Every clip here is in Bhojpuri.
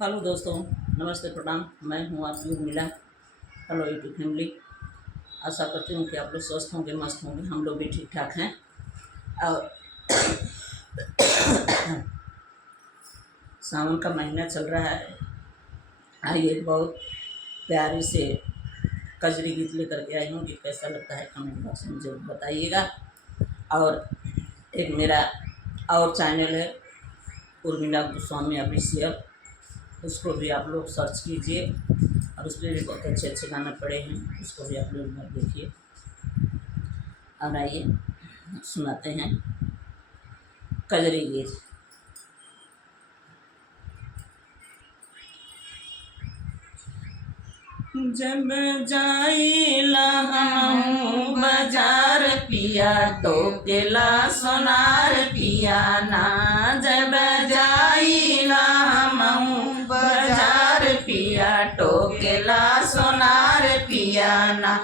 हेलो दोस्तों, नमस्ते, प्रणाम। मैं हूँ आपकी उर्मिला। Hello YouTube family. आशा करती हूँ कि आप लोग स्वस्थ होंगे, मस्त होंगे। हम लोग भी ठीक ठाक हैं। और सावन का महीना चल रहा है। आइए, बहुत प्यारी से कजरी गीत लेकर के आई हूँ। गीत कैसा लगता है कमेंट बॉक्स में जरूर बताइएगा। और एक मेरा और चैनल है, उर्मिला गोस्वामी ऑफिशियल। उसको भी आप लोग सर्च कीजिए और उसमें भी बहुत अच्छे अच्छे गाने पड़े हैं। उसको भी आप लोग देखिए। और आइए सुनाते हैं कजरी गीत। जब जाइला हम बाजार पिया, टोकेला सोनार पिया ना। जब जाइला हम बाजार पिया, टोकेला सोनार पिया ना।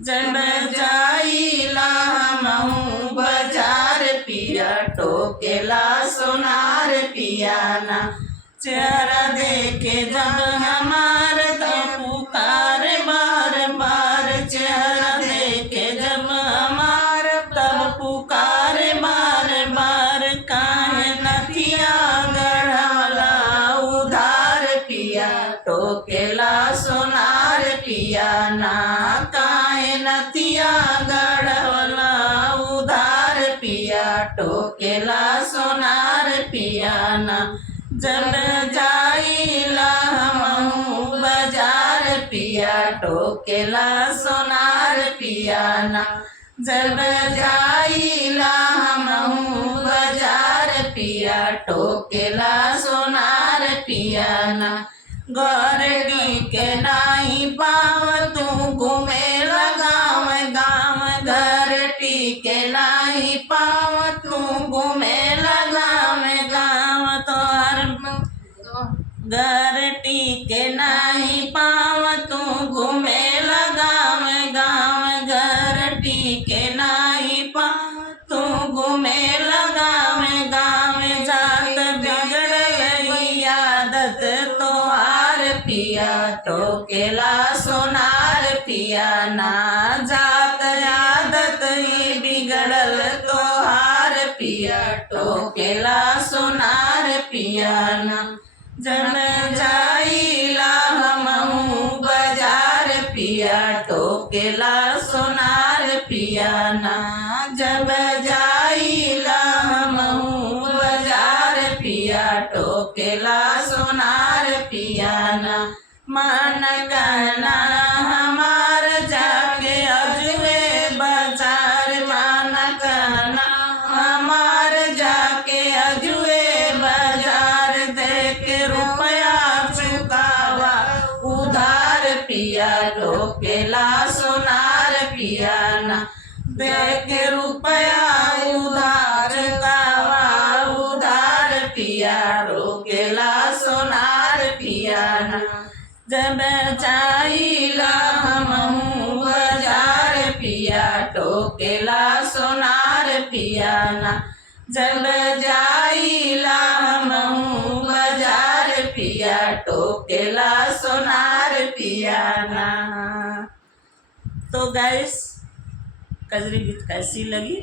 जब जाइला हम बाजार पिया, टोकेला सोनार पिया ना। चेहरा देखे जब हमार पुकार बार बार, चेहरा देखे जब हमार तब पुकार बार बार। काहे नथिया गढ़ला उधार पिया, टोकेला सोनार पिया ना। काहे नथिया गढ़ला उधार पिया, टोकेला सोनार पिया ना। जब जाइला हम बाजार पिया, टोकेला सोनार पिया ना। जब जाइला हम बाजार पिया, टोकेला सोनार पिया ना। गरडी के नाही पाव तू घूमे लगाव गाँव, गरडी के नाही पाव तू घूमे लगाव गाँव। गरटी के नाही पाव तू घूमे लगाव गाँव, गरटी के नाही पाव तू घूमे लगाव गाँव। जात बिगड़ आदत तोहार पिया, टोकेला सोनार पिया ना। जात आदत ही बिगड़ल तोहार पिया, टोकेला सोनार पिया ना। जब जाइला हम बाजार पिया, टोकेला सोनार पिया ना। जब जाइला हम बाजार पिया, टोकेला सोनार पिया ना। मन कहना हमार जाके अजुए बाजार, मन कहना हमार जाके अजुए बाजार। देख रुपया चुकावा उधार पिया, टोकेला सोनार पिया ना। देख रुपया उधार चुकावा उधार पिया, टोकेला सोनार पिया ना। जब जाइला हम बाजार पिया, टोकेला सोनार पिया ना। जब जाइला हम बाजार पिया, टोकेला सोनार पिया ना। तो गाइस, कजरी गीत कैसी लगी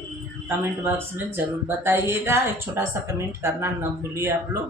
कमेंट बॉक्स में ज़रूर बताइएगा। एक छोटा सा कमेंट करना न भूलिए आप लोग।